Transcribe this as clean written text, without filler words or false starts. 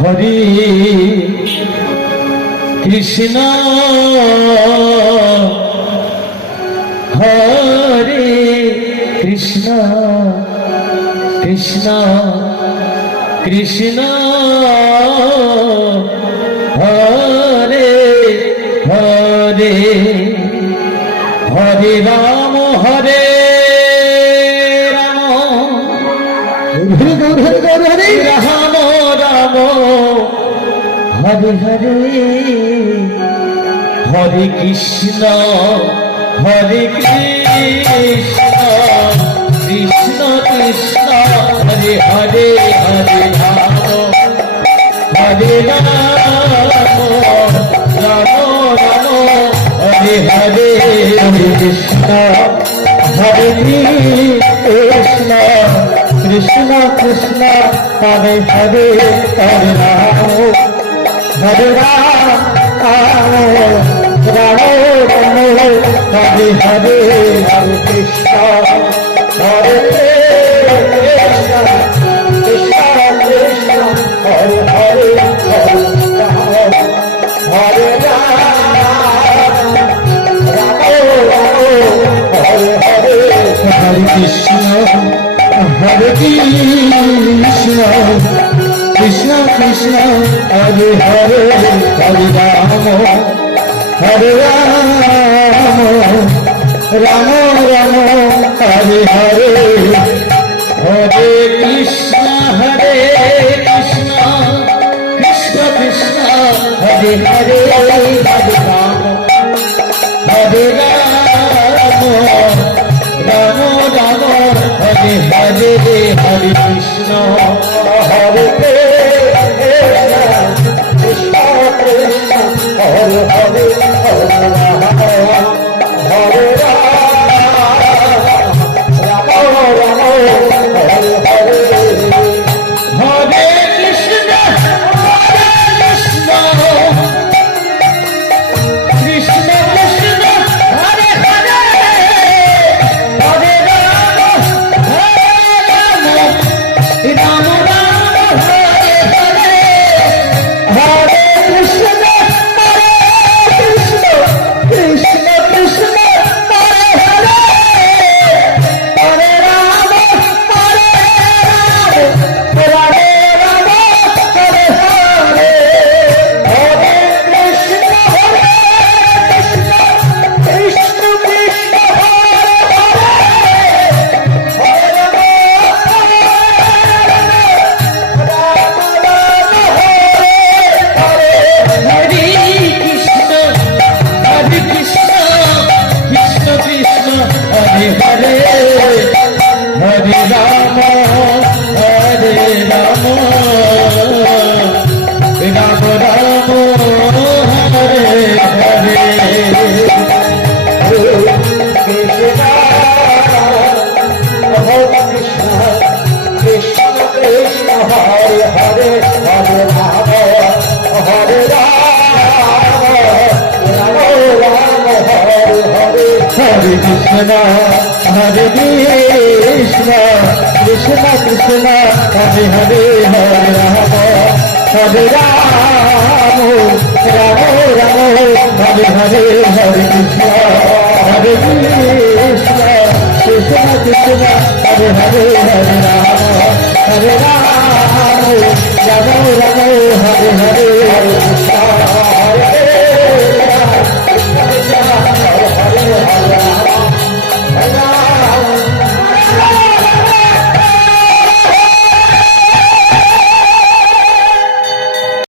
Hare Krishna Hare Krishna Krishna Krishna Hare Hare Hare Ram Hare Ram Hare Ram Ram Hare Hare Hare Krishna Krishna Krishna Hare Hare Hare Ram Hare Ram Ram Ram Hare Hare Hare Krishna Krishna Krishna Krishna Hare Hare Hare Ram Hare Ram Ram Ram Hare Hare Hare Krishna Hare Krishna Krishna Krishna Hare Hare Hare Ram Hare Ram Ram Ram Hare Hare Hare Krishna Krishna Krishna Hare Hare Hare Ram Hare Ram Ram Ram Hare Hare Hare Krishna Krishna Krishna Krishna Hare Hare Hare Ram Hare Ram Ram Ram Hare Hare Hare Krishna Hare Krishna Krishna Hare Hare Hare Ram Hare Ram Ram Hare Hare Hare Krishna Krishna Krishna Hare Hare Hare Ram Ram Ram Hare Hare Hare Krishna Krishna Krishna Hare Hare Hare Ram Ram Ram Hare Hare Hare Krishna Krishna Krishna Hare Hare Hare Ram Hare Ram Ram Ram Hare Hare Krishna Krishna Hare Hare Hare Ram Hare Ram Ram Ram Hare Hare Hare Krishna Hare Krishna Krishna Krishna Hare Hare Hare Ram Hare Ram Ram Ram Hare Hare Hare Krishna Krishna Krishna Hare Hare Hare Ram Hare Ram Ram Ram Hare Hare